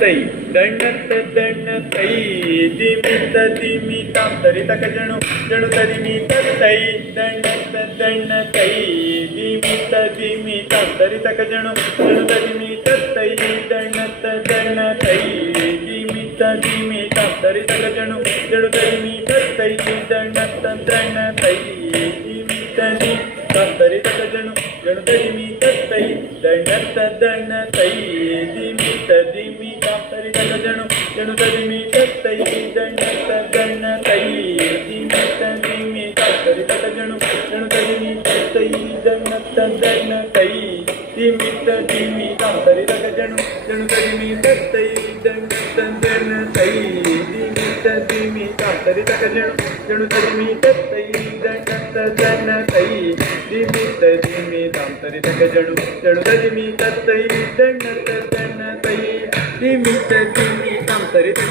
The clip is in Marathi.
तै दण्णत दण्ण तै दिमित दिमितां तरितक जणु जणु तदिमित तै दण्णत दण्ण तै दिमित दिमितां तरितक जणु जणु तदिमित तै दण्णत दण्ण तै दिमित दिमितां तरितक जणु जणु तदिमित तै दण्णत दण्ण तै दिमित दिमितां तरितक जणु जणु तदिमित तै दण्णत दण्ण तै दिमित दिमितां तरितक जणु जणु तदिमित तै दण्णत दण्ण तै दिमित दिमितां तरितक जणु जणु तदिमित तै दण्णत दण्ण तै दिमित दिमितां तरितक जणु जणु तदिमित तै दण्णत दण्ण तै दिमित दिमितां तरितक जणु जणु तदिमित तै दण्णत दण्ण तै दिमित दिमितां तरितक जणु जणु तदिमित तै दण्णत दण्ण तै दिमित दिमितां तरितक